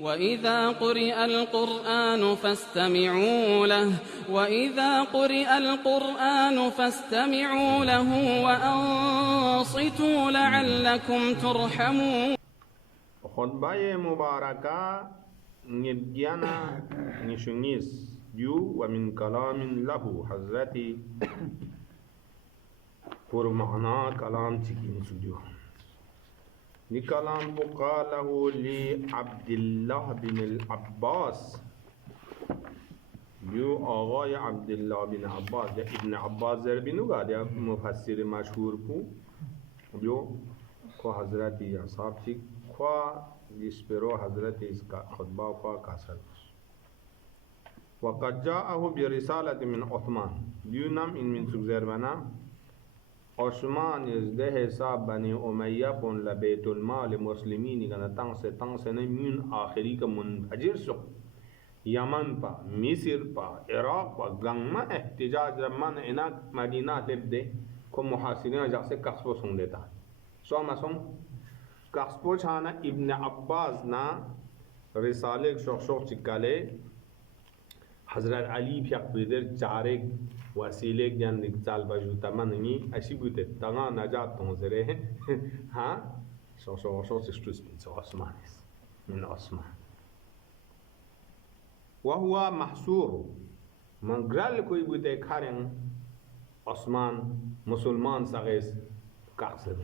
وإذا قرئ القرآن فاستمعوا له وأنصتوا لعلكم ترحمون. خطبه مباركة نبيانا نشنيس جو ومن كلام له حضرت فرمعنا كلام تكين سجو نكلام قاله لعبد الله بن العباس جو آغای عبدالله بن عباس ابن عباس زربینو گاد یا مفسر مشهور کو جو کو حضرت اصحاب چی کو جسپرو حضرت اس کا خطبہ کو کاسل وقد جاءه برسالة من عثمان دیونم این من سگزر بنا عثمان از ده حساب بنی امیہ پون لبیت المال مسلمین گنا تنگ سے نمین آخری کا منفجر سو یمن پا مصر پا عراق پا گنگما احتجاج رمان اناک مدینہ تبدے کو محاصرین جا سے قصبو سن دیتا سو مسون قصبو چھانا ابن عباس نا رسالے شوق چکالے حضرت علی پیاک بیدر چارک وسیلے جان چال باجو تمننی اسی بوتے تنگا نجات تونزرے ہیں ہاں شوق سکتوس من عثمان من عثمان وهو محصور من گرال کوئی بوتے کھارن عثمان مسلمان سغیس کاقصد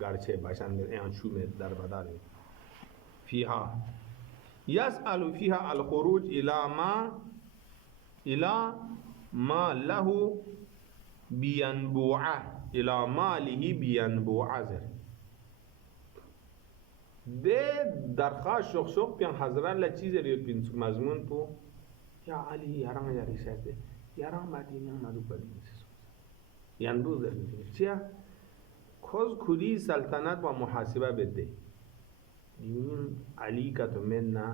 گرچه باشن ایان شومه در بداره فيها يسأل فيها الخروج إلى ما له بينبوعه إلى ماله بينبوعه ده درخواست شخص پیان حضرت لا چیز ریوت بین مضمون پو یا علی یاران یا رسالت یاران مدینه مدو بدین ينبوع زر چیا خوز کلی سلطنت و محاسبه بده این علی کا تو مننا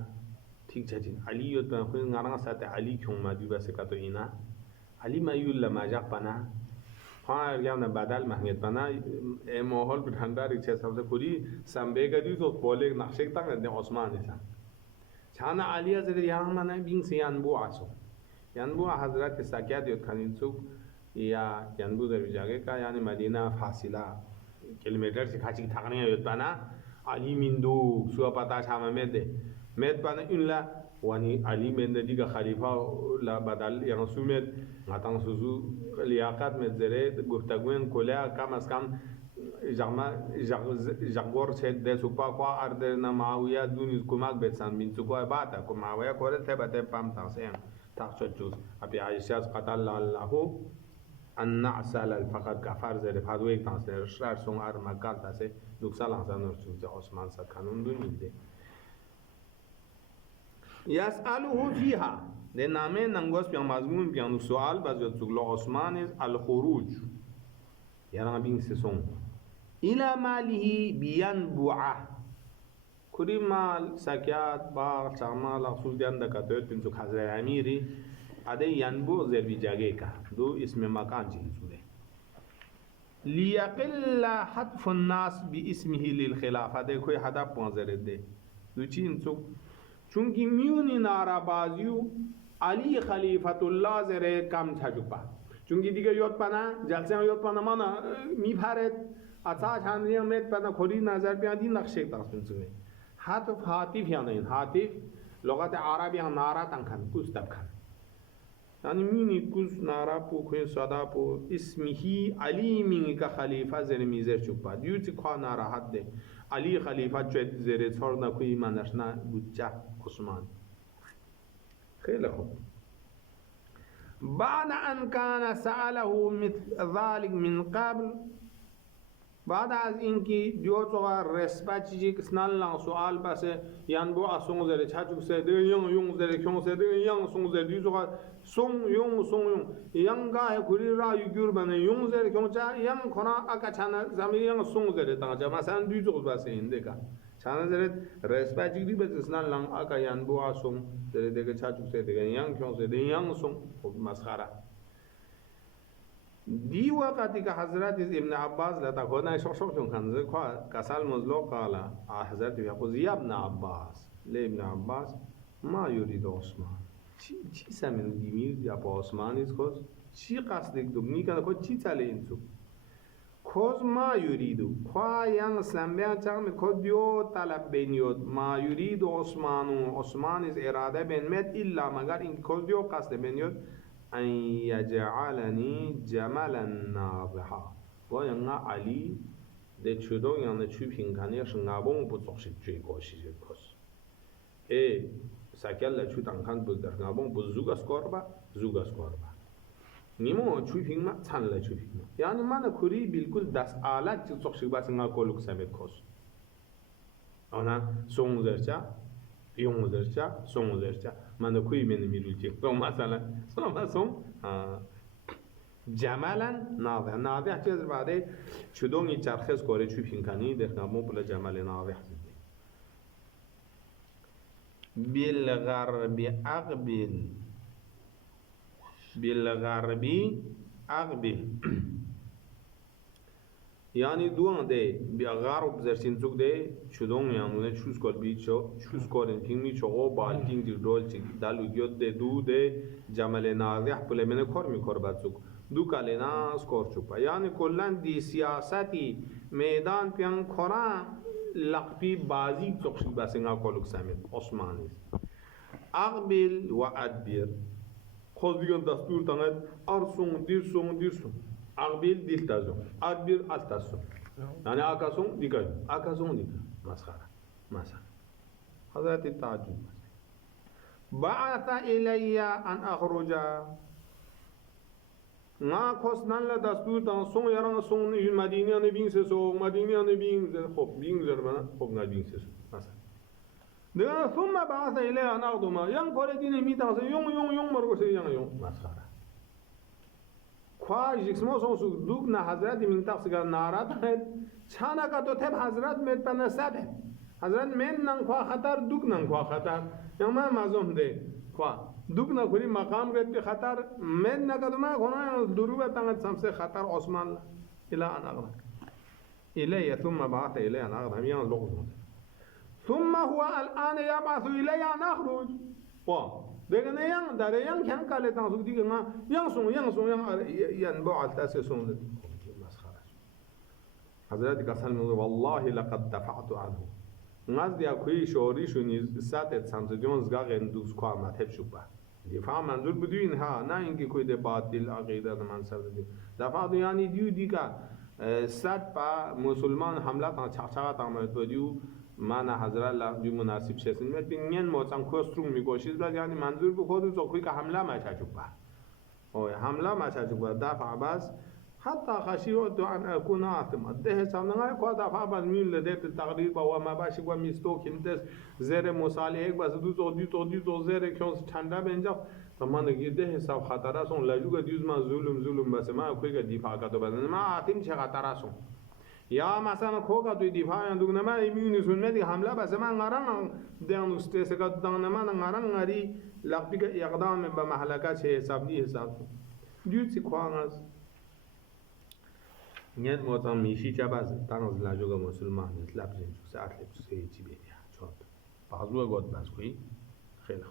ٹھیک چاچین علی یو تو کوئی نارنگ ساتھ علی کیوں مادی بس کا تو اینا علی ما یول ما جا پنا ہاں یا نہ بدل مہنگت پنا اے ماحول بٹھنڈا رچے سب سے کوری سمبے گدی تو بولے نقشے تک نے عثمان ایسا چھانا علی حضرت یہاں منا بین سے انبو اسو انبو حضرت ساکیات یو کھنین سو یا انبو در جگہ کا یعنی مدینہ فاصلہ کلومیٹر سے کھاچی تھکنے یو پنا علی مندو سو پتا شام med pana unla wani ali men diga khalifa la badal yang sumet ngatang suzu liaqat med zere guftaguen kola kam as kam jagor se de supa kwa arde na mawiya dunis kumak betsan min su kwa bata ko mawiya ko te bate pam ta sen ta chojus abi aisha qatal allah an na'sal al faqad kafar zere fadu ek ta se shar son ar makal ta se duksal hasan su osman sa kanun dunide يسأله فيها لنامه ننگوس پیان مضمون پیان سوال بازیاد سوگلا عثمان الخروج یعنی بین سسون إلى ماله بينبوعه کری مال سکیات باغ چامال اخصوص دیان دکتویت pain سوک حضر امیری ادھے ینبوع زیر بی جاگے کا دو اسم مکان چیزو دے لیقل حتف الناس بی اسمه للخلافہ دے کوئی حدب پانزر دے دو چین سوک چونکہ میونی نارا بازیو علی خلیفت اللہ زره کم تجربه چونکه دیگه یاد پنا جلسه یاد پنا مانا میپرد اتا چندی امید پنا خوری نظر بیادی نقشه تاسون سوی حاطف یعنی این حاطف لغت عربی هم نارا تنکن کس تبکن یعنی مینی کس نارا پو کوی صدا پو اسمهی علی مینی که خلیفه زره میزر چوبا دیوتی که نارا حد ده علی خلیفه چوید زره چهار نکوی منشنا بودجه عثمان خیلی خوب بعد ان كان سأله مثل ذلك من قبل بعد از اینکه جو تو رسپچ جی کسنال لا سوال بس یان بو اسون زره چاچو سه de یون زره کیون سه de یان سون زره دی تو سون یون یان گا کلی را یور بن یون زره کیون چا یان کنا اکا چانا زمی یان سون زره تا جا مثلا دی تو بس اینده کا چانا زره رسپچ دی بس کسنال لا اکا یان بو اسون زره de چاچو سه de یان کیون سه de یان سون مسخره دی وقتی که حضرت ابن عباس لتا خودنا شوق چون خنزه که کسال مزلو قال حضرت یقول یا ابن عباس لابن عباس ما يريد عثمان چی سمن دیمیر یا با عثمان است کس چی قصد دگمی کنه کس چی چاله اینسو کس ما یریدو خواه ینگ سلمبیا چاقم کس دیو طلب بینیود ما یرید عثمان از اراده بینمید الا مگر این کس دیو قصد بینیود ان یجعلنی جملا ناضحا و ینگ علی ده چودو ینگ چوی پینکانی شنگابون بزرشید چوی گوشید کس ساکل چوی تنکان بزرگ نگابون بزرگش کاربا نیمو چوی پینما چند چوی پینما یعنی من کوری بالکل دست آلت چیز سخشید باز نگاه کلوک سمت کس آنها سونزرچا یونزرچا سونزرچا من کوی من میروچی تو مثلا سون جمالا ناضح چیز بعده چودونی چرخز کاری چوی پینکانی در نگابون بله جمال ناضح بالغرب أقبل yani duan de bi garb zersin zug de chudong yang ne chus kol bi cho chus kolen ting mi cho ba ting di rol chi dalu yod de du de jamal nazih pule mene kor mi kor bat zug du kalena skor chupa yani kullan di siyasati meydan pian khora laqbi bazi chokshi basinga koluk samet osmani aqbil wa adbir خود دیگر دستور تنید ارسون دیرسون اقبیل دیل تازون ادبیر التاسون یعنی آکاسون دیگر مسخره مثلا حضرت تعجب بعث الی ان اخرج نا کسنان ل دستور تن سون یاران سون مدینه نبین سو مدینه نبین خب بین زرمنا خب نبین سو مثلا دیگر ثم بعث الی ان اقدم ین کار دین میتاس یون مرگوش یون مسخره خواهش اسمو سو دوک نه حضرت من تفسیر نارات هد چانا کا تو تب حضرت مت پنسد حضرت من نن خوا خطر دوک نن خوا خطر یوم مازم ده خوا دوک نه کوری مقام گت خطر من نکدم خنا دروبه تنگ سمسه خطر عثمان الى ان اغرق الی ثم بعث الی ان اغرق یان لغز ثم هو الان يبعث الي ان اخرج دیگه نه یان داره یان کم کاله تانسو دیگه ما یان بعد تاسسون مسخره حضرت قسم میگه والله لقد دفعت عنه نزد یا کوی شوری شونی سات سامسونز گا اندوس کو مذهب شوبا دفاع منظور بدین ها نه اینکه کوی ده باطل عقیده منصب دی دفاع یعنی دیگه سات با مسلمان حمله تا چاچا تا دیو من حضرت لفظی مناسب شدن می‌بینیم موتان کوستروم میگوشید بعد یعنی منظور به خود زوکی که حمله ماچاجوب حمله ماچاجوب دفع باز حتی خشیت ان اكون آثما ده سامنا کو دفع باز میل لدت تقریب و ما باشی و میستو کیندس زیر مصالحه باز دو زیر کیون چنده بنجا تمام گیده حساب خطر است اون لاجوگ دیوز ما ظلم بس ما کوی دفاع کرده بدن ما آتیم چه خطر است یا مثلا کوکا توی دفاع اندوگ نما ایمونی سنتی حمله بس من نران دیان استیس کا دان نما نران نری لقبی کا اقدام به محلکه چه حساب دیوتی کواناز نیت موتان میشی چه باز تناز لاجوگ مسلمان لبزین چه ساعت لبزی چی بیاد چون بعضو گود باز کوی خیلی